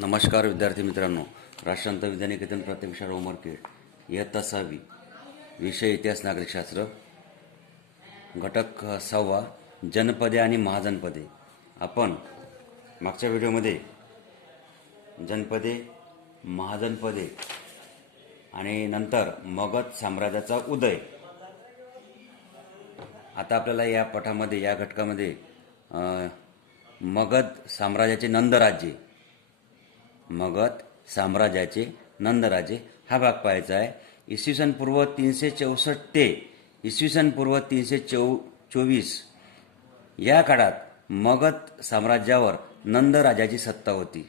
नमस्कार विद्यार्थी मित्रांनो, राष्ट्रांत विद्यानिकेतन प्राथमिक शाळा उमरखेड इयत्ता 6वी, विषय इतिहास नागरिकशास्त्र, घटक 6वा जनपदे आणि महाजनपदे. आपण मागच्या व्हिडिओमध्ये जनपदे, महाजनपदे आणि नंतर मगध साम्राज्याचा उदय. आता आपल्याला या पाठामध्ये, या घटकामध्ये मगध साम्राज्याचे नंदराज्य, मगध साम्राज्याचे नंदराजे हा भाग पाहायचा आहे. इसवी सन पूर्व 364 ते इसवी सन पूर्व 324 या काळात मगध साम्राज्यावर नंदराजाची सत्ता होती.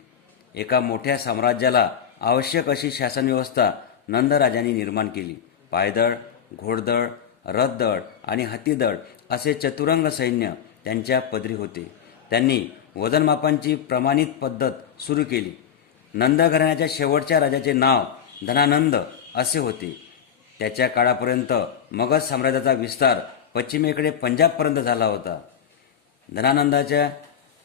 एका मोठ्या साम्राज्याला आवश्यक अशी शासनव्यवस्था नंदराजांनी निर्माण केली. पायदळ, घोडदळ, रथदळ आणि हत्तीदळ असे चतुरंग सैन्य त्यांच्या पदरी होते. त्यांनी वजनमापांची प्रमाणित पद्धत सुरू केली. नंद घराण्याच्या शेवटच्या राजाचे नाव धनानंद असे होते. त्याच्या काळापर्यंत मगध साम्राज्याचा विस्तार पश्चिमेकडे पंजाबपर्यंत झाला होता. धनानंदाच्या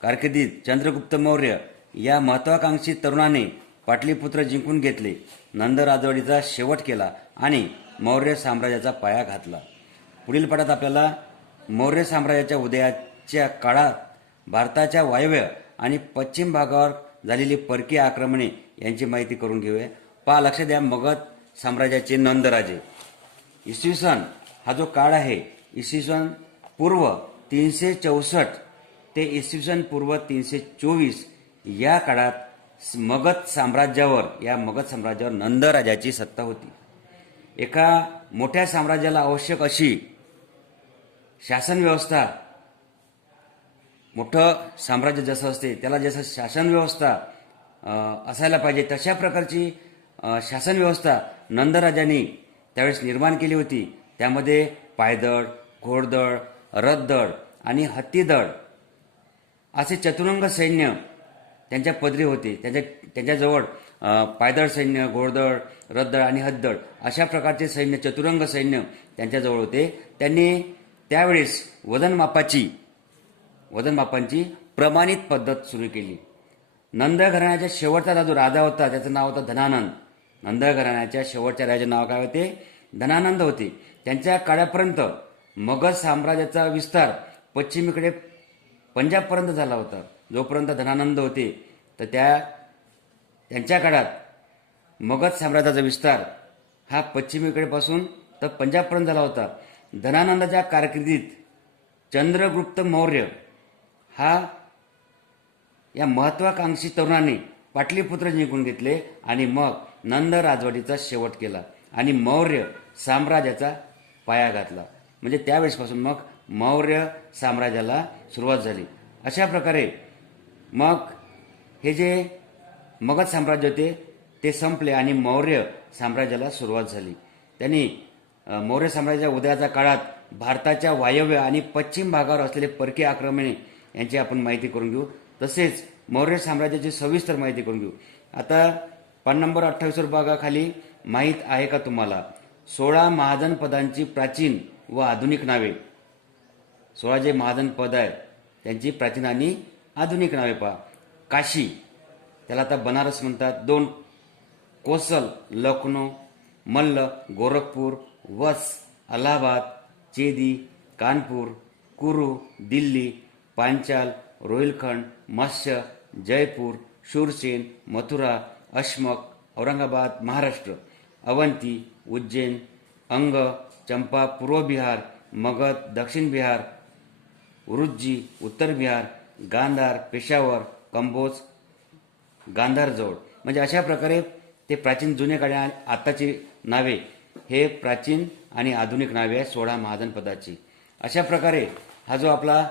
कारकिर्दीत चंद्रगुप्त मौर्य या महत्वाकांक्षी तरुणाने पाटलीपुत्र जिंकून घेतले, नंद राजवटीचा शेवट केला आणि मौर्य साम्राज्याचा पाया घातला. पुढील पाठात आपल्याला मौर्य साम्राज्याच्या उदयाच्या काळात भारताच्या वायव्य आणि पश्चिम भागावर झालेली परकीय आक्रमणे यांची माहिती करून घेऊया. लक्ष द्या, मगध साम्राज्याचे नंदराजे. इसवी सन हा जो काळ आहे, इसवी सन पूर्व 364 ते इसवी सन पूर्व 324 या काळात मगध साम्राज्यावर नंदराजाची सत्ता होती. एका मोठ्या साम्राज्याला आवश्यक अशी शासन व्यवस्था, मोठं साम्राज्य जसं असते त्याला जसं शासन व्यवस्था असायला पाहिजे तशा प्रकारची शासन व्यवस्था नंदराजांनी त्यावेळेस निर्माण केली होती. त्यामध्ये पायदळ, घोडदळ, रथदळ आणि हत्तीदळ असे चतुरंग सैन्य त्यांच्या पदरी होते. त्यांच्याजवळ पायदळ सैन्य, घोडदळ, रथदळ आणि हत्तीदळ अशा प्रकारचे सैन्य, चतुरंग सैन्य त्यांच्याजवळ होते. त्यांनी त्यावेळेस वजनमापांची प्रमाणित पद्धत सुरू केली. नंद घराण्याच्या शेवटचा जो राजा होता त्याचं नाव होतं धनानंद. नंद घराण्याच्या शेवटच्या राजाचे नाव काय होते? धनानंद होते. त्यांच्या काळापर्यंत मगध साम्राज्याचा विस्तार पश्चिमेकडे पंजाबपर्यंत झाला होता. जोपर्यंत धनानंद होते तर त्यांच्या काळात मगध साम्राज्याचा विस्तार हा पश्चिमेकडे पासून तर पंजाबपर्यंत झाला होता. धनानंदाच्या कारकिर्दीत चंद्रगुप्त मौर्य या महत्वाकांक्षी तरुणाने पाटलीपुत्र जिंकून घेतले आणि मग नंद राजवटीचा शेवट केला आणि मौर्य साम्राज्याचा पाया घातला. म्हणजे त्यावेळेसपासून मग मौर्य साम्राज्याला सुरुवात झाली. अशा प्रकारे मग हे जे मगध साम्राज्य होते ते संपले आणि मौर्य साम्राज्याला सुरुवात झाली. त्यांनी मौर्य साम्राज्याच्या उदयाच्या काळात भारताच्या वायव्य आणि पश्चिम भागावर असलेले परकीय आक्रमणे यांची आपण माहिती करून घेऊ. तसेच मौर्य साम्राज्याची सविस्तर माहिती करून घेऊ. आता पान नंबर 28 वर बघा, खाली माहीत आहे का तुम्हाला 16 महाजनपदांची प्राचीन व आधुनिक नावे. 16 जे महाजनपद आहे त्यांची प्राचीन आणि आधुनिक नावे पहा. काशी, त्याला आता बनारस म्हणतात. 2 कोसल, लखनौ, मल्ल, गोरखपूर, वस, अलाहाबाद, चेदी, कानपूर, कुरू, दिल्ली, पांचाल, रोहिलखंड, मत्स्य, जयपूर, शूरसेन, मथुरा, अशमक, औरंगाबाद महाराष्ट्र, अवंती, उज्जैन, अंग, चंपा पूर्व बिहार, मगध दक्षिण बिहार, उरुज्जी उत्तर बिहार, गांधार, पेशावर, कंबोज गांधारजवळ. म्हणजे अशा प्रकारे ते प्राचीन जुने काळे आणि आताची नावे हे प्राचीन आणि आधुनिक नावे आहे 16 महाजनपदाची. अशा प्रकारे हा जो आपला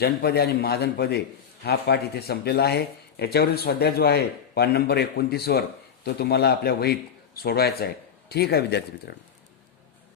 जनपदे आणि महाजनपदे हा पाठ इथे संपलेला आहे. याच्यावरील स्वाध्याय जो आहे पान नंबर 29 वर तो तुम्हाला आपल्या वहीत सोडवायचा आहे. ठीक आहे विद्यार्थी मित्रांनो.